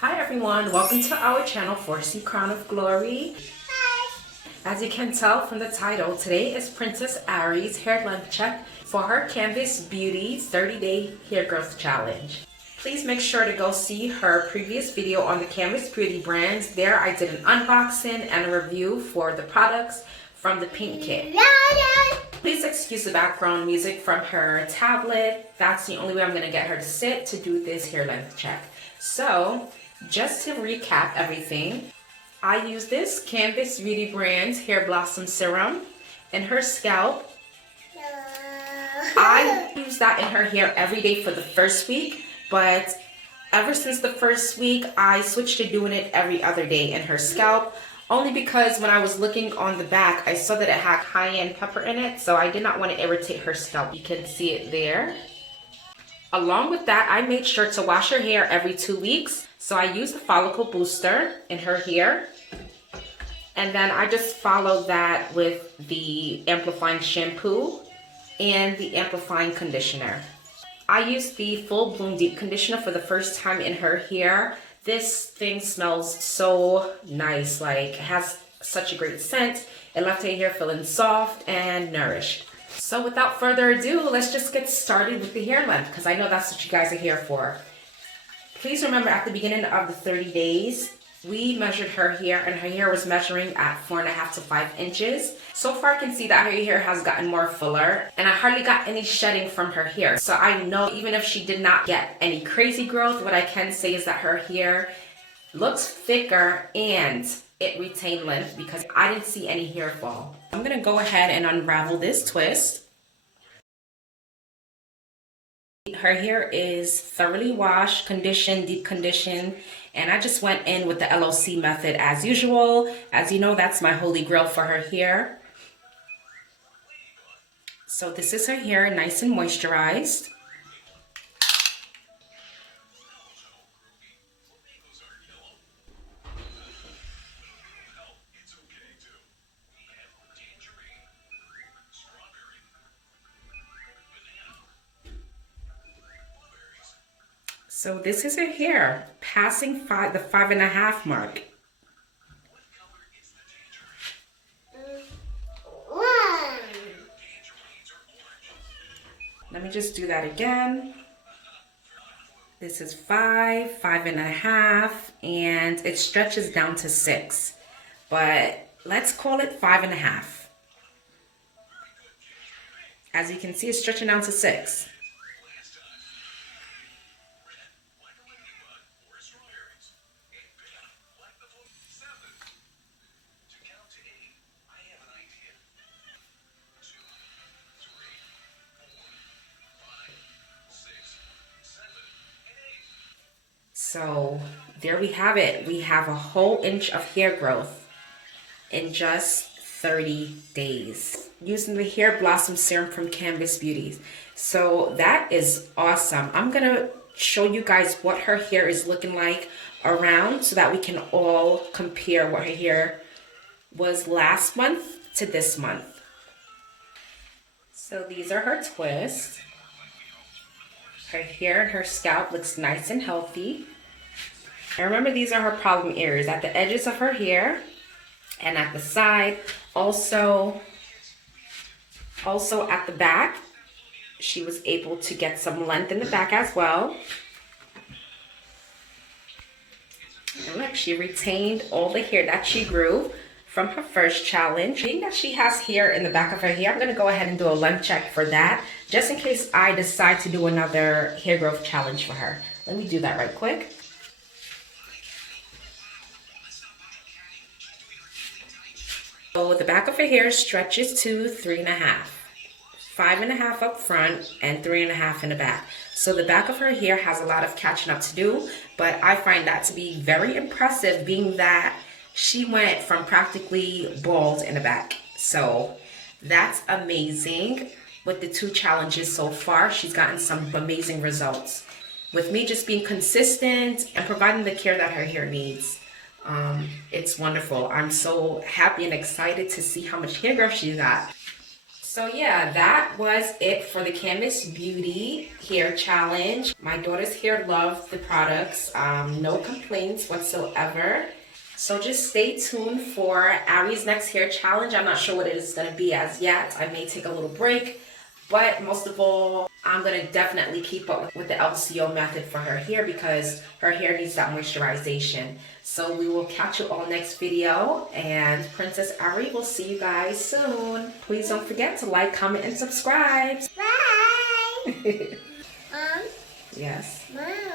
Hi everyone, welcome to our channel, 4C Crown of Glory. As you can tell from the title, today is Princess Ari's hair length check for her Canvas Beauty 30-day hair growth challenge. Please make sure to go see her previous video on the Canvas Beauty brands. There I did an unboxing and a review for the products from the Pink Kit. Please excuse the background music from her tablet. That's the only way I'm going to get her to sit to do this hair length check. So, just to recap everything, I use this Canvas Beauty brand's Hair Blossom Serum in her scalp. I use that in her hair every day for the first week, but ever since the first week, I switched to doing it every other day in her scalp. Only because when I was looking on the back, I saw that it had cayenne pepper in it, so I did not want to irritate her scalp. You can see it there. Along with that, I made sure to wash her hair every 2 weeks. So I used the follicle booster in her hair. And then I just followed that with the amplifying shampoo and the amplifying conditioner. I used the Full Bloom Deep Conditioner for the first time in her hair. This thing smells so nice, like it has such a great scent. It left her hair feeling soft and nourished. So without further ado, let's just get started with the hair length, because I know that's what you guys are here for. Please remember, at the beginning of the 30 days, we measured her hair, and her hair was measuring at 4.5 to 5 inches. So far I can see that her hair has gotten more fuller, and I hardly got any shedding from her hair. So I know even if she did not get any crazy growth, what I can say is that her hair looks thicker and it retained length because I didn't see any hair fall. I'm gonna go ahead and unravel this twist. Her hair is thoroughly washed, conditioned, deep conditioned, and I just went in with the LOC method as usual. As you know, that's my holy grail for her hair. So this is her hair, nice and moisturized. So this is her hair, passing the 5.5 mark. Let me just do that again. This is 5, 5.5, and it stretches down to 6. But let's call it 5.5. As you can see, it's stretching down to 6. So there we have it. We have a whole inch of hair growth in just 30 days using the Hair Blossom Serum from Canvas Beauty. So that is awesome. I'm gonna show you guys what her hair is looking like around so that we can all compare what her hair was last month to this month. So these are her twists. Her hair and her scalp looks nice and healthy. And remember, these are her problem areas at the edges of her hair and at the side. Also at the back, she was able to get some length in the back as well. And look, she retained all the hair that she grew from her first challenge. Being that she has hair in the back of her hair, I'm going to go ahead and do a length check for that, just in case I decide to do another hair growth challenge for her. Let me do that right quick. So the back of her hair stretches to 3.5. 5.5 up front and 3.5 in the back. So the back of her hair has a lot of catching up to do, but I find that to be very impressive, being that she went from practically bald in the back. So that's amazing. With the 2 challenges so far, she's gotten some amazing results. With me just being consistent and providing the care that her hair needs. It's wonderful. I'm so happy and excited to see how much hair growth she got. So yeah, that was it for the Canvas Beauty hair challenge. My daughter's hair loved the products. No complaints whatsoever. So just stay tuned for Ari's next hair challenge. I'm not sure what it is going to be as yet. I may take a little break. But most of all, I'm going to definitely keep up with the LCO method for her hair because her hair needs that moisturization. So we will catch you all next video. And Princess Ari will see you guys soon. Please don't forget to like, comment, and subscribe. Bye. Yes. Bye.